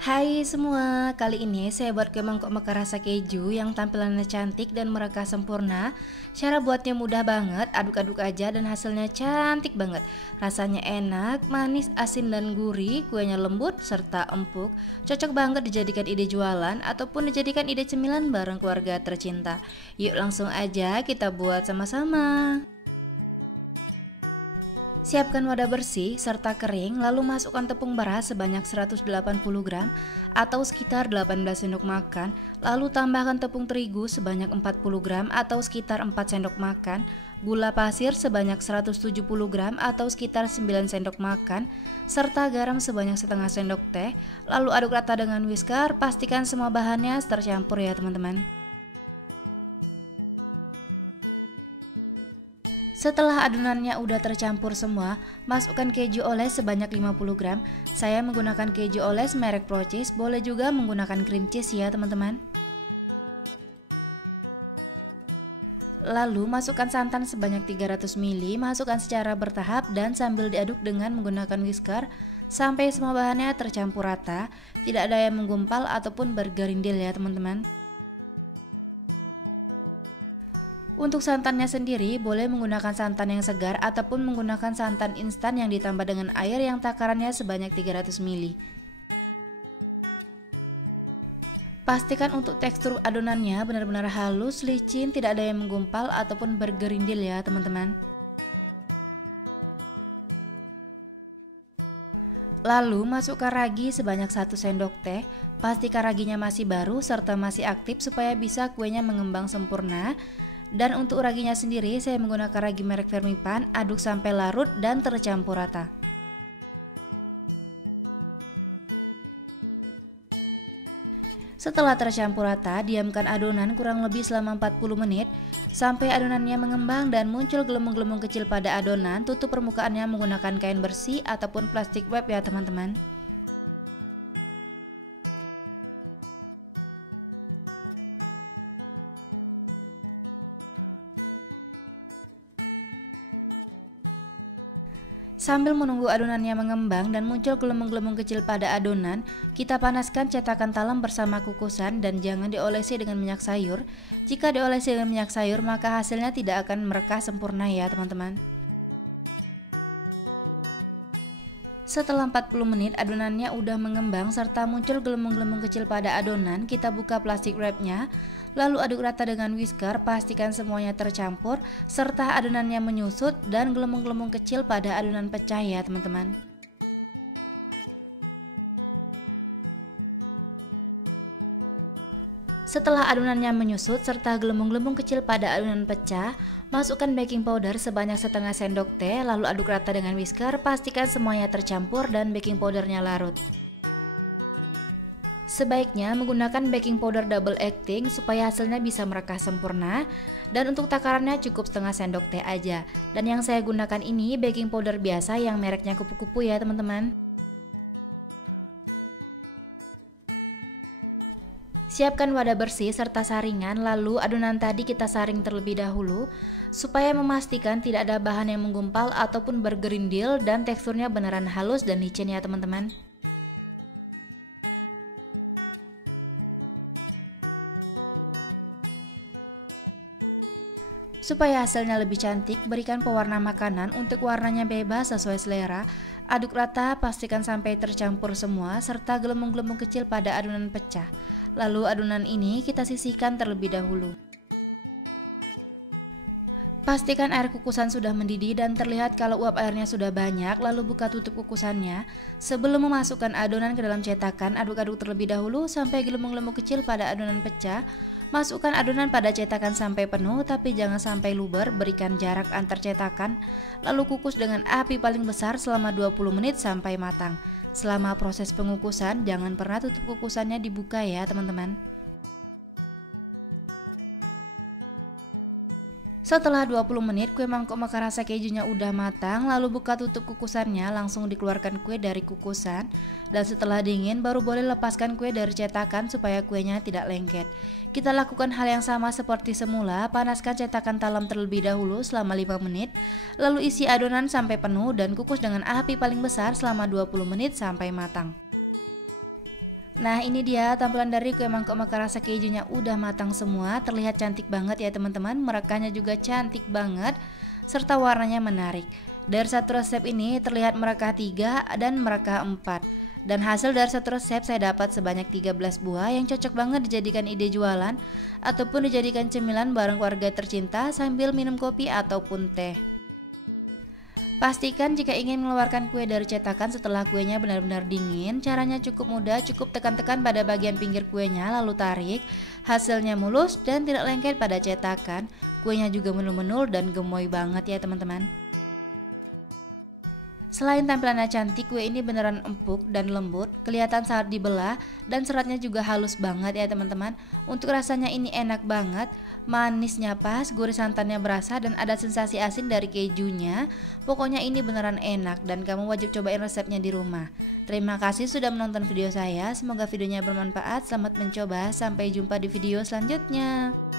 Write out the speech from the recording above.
Hai semua, kali ini saya buat kue mangkok meka rasa keju yang tampilannya cantik dan mereka sempurna. Cara buatnya mudah banget, aduk-aduk aja dan hasilnya cantik banget. Rasanya enak, manis, asin dan gurih, kuenya lembut serta empuk. Cocok banget dijadikan ide jualan ataupun dijadikan ide cemilan bareng keluarga tercinta. Yuk langsung aja kita buat sama-sama. Siapkan wadah bersih serta kering, lalu masukkan tepung beras sebanyak 180 gram atau sekitar 18 sendok makan, lalu tambahkan tepung terigu sebanyak 40 gram atau sekitar 4 sendok makan, gula pasir sebanyak 170 gram atau sekitar 9 sendok makan, serta garam sebanyak setengah sendok teh, lalu aduk rata dengan whisker, pastikan semua bahannya tercampur ya teman-teman. Setelah adonannya udah tercampur semua, masukkan keju oles sebanyak 50 gram. Saya menggunakan keju oles merek Pro Cheese, boleh juga menggunakan cream cheese ya teman-teman. Lalu masukkan santan sebanyak 300 ml, masukkan secara bertahap dan sambil diaduk dengan menggunakan whisker sampai semua bahannya tercampur rata, tidak ada yang menggumpal ataupun bergerindil ya teman-teman. Untuk santannya sendiri boleh menggunakan santan yang segar ataupun menggunakan santan instan yang ditambah dengan air yang takarannya sebanyak 300 ml. Pastikan untuk tekstur adonannya benar-benar halus, licin, tidak ada yang menggumpal ataupun bergerindil ya teman-teman. Lalu masukkan ragi sebanyak 1 sendok teh. Pastikan raginya masih baru serta masih aktif supaya bisa kuenya mengembang sempurna. Dan untuk raginya sendiri saya menggunakan ragi merek Fermipan, aduk sampai larut dan tercampur rata. Setelah tercampur rata, diamkan adonan kurang lebih selama 40 menit sampai adonannya mengembang dan muncul gelembung-gelembung kecil pada adonan. Tutup permukaannya menggunakan kain bersih ataupun plastik wrap ya teman-teman. Sambil menunggu adonannya mengembang dan muncul gelembung-gelembung kecil pada adonan, kita panaskan cetakan talam bersama kukusan dan jangan diolesi dengan minyak sayur. Jika diolesi dengan minyak sayur maka hasilnya tidak akan merekah sempurna ya teman-teman. Setelah 40 menit adonannya udah mengembang serta muncul gelembung-gelembung kecil pada adonan, kita buka plastik wrapnya. Lalu aduk rata dengan whisker, pastikan semuanya tercampur serta adonannya menyusut dan gelembung-gelembung kecil pada adonan pecah ya teman-teman. Setelah adonannya menyusut serta gelembung-gelembung kecil pada adonan pecah, masukkan baking powder sebanyak setengah sendok teh, lalu aduk rata dengan whisker, pastikan semuanya tercampur dan baking powdernya larut. Sebaiknya menggunakan baking powder double acting supaya hasilnya bisa merekah sempurna. Dan untuk takarannya cukup setengah sendok teh aja. Dan yang saya gunakan ini baking powder biasa yang mereknya kupu-kupu ya teman-teman. Siapkan wadah bersih serta saringan, lalu adonan tadi kita saring terlebih dahulu supaya memastikan tidak ada bahan yang menggumpal ataupun bergerindil dan teksturnya beneran halus dan licin ya teman-teman. Supaya hasilnya lebih cantik, berikan pewarna makanan untuk warnanya bebas sesuai selera. Aduk rata, pastikan sampai tercampur semua serta gelembung-gelembung kecil pada adonan pecah. Lalu adonan ini kita sisihkan terlebih dahulu. Pastikan air kukusan sudah mendidih dan terlihat kalau uap airnya sudah banyak, lalu buka tutup kukusannya. Sebelum memasukkan adonan ke dalam cetakan, aduk-aduk terlebih dahulu sampai gelembung-gelembung kecil pada adonan pecah. Masukkan adonan pada cetakan sampai penuh, tapi jangan sampai luber, berikan jarak antar cetakan, lalu kukus dengan api paling besar selama 20 menit sampai matang. Selama proses pengukusan, jangan pernah tutup kukusannya dibuka ya teman-teman. Setelah 20 menit kue mangkok meka rasa kejunya udah matang, lalu buka tutup kukusannya, langsung dikeluarkan kue dari kukusan. Dan setelah dingin baru boleh lepaskan kue dari cetakan supaya kuenya tidak lengket. Kita lakukan hal yang sama seperti semula, panaskan cetakan talam terlebih dahulu selama 5 menit, lalu isi adonan sampai penuh dan kukus dengan api paling besar selama 20 menit sampai matang. Nah ini dia tampilan dari kue mangkok maka rasa kejunya udah matang semua. Terlihat cantik banget ya teman-teman. Merekahnya juga cantik banget, serta warnanya menarik. Dari satu resep ini terlihat merekah 3 dan merekah 4. Dan hasil dari satu resep saya dapat sebanyak 13 buah yang cocok banget dijadikan ide jualan ataupun dijadikan cemilan bareng keluarga tercinta sambil minum kopi ataupun teh. Pastikan jika ingin mengeluarkan kue dari cetakan setelah kuenya benar-benar dingin, caranya cukup mudah, cukup tekan-tekan pada bagian pinggir kuenya lalu tarik. Hasilnya mulus dan tidak lengket pada cetakan. Kuenya juga menul-menul dan gemoy banget ya teman-teman. Selain tampilannya cantik, kue ini beneran empuk dan lembut, kelihatan saat dibelah dan seratnya juga halus banget ya teman-teman. Untuk rasanya ini enak banget, manisnya pas, gurih santannya berasa dan ada sensasi asin dari kejunya. Pokoknya ini beneran enak dan kamu wajib cobain resepnya di rumah. Terima kasih sudah menonton video saya, semoga videonya bermanfaat, selamat mencoba, sampai jumpa di video selanjutnya.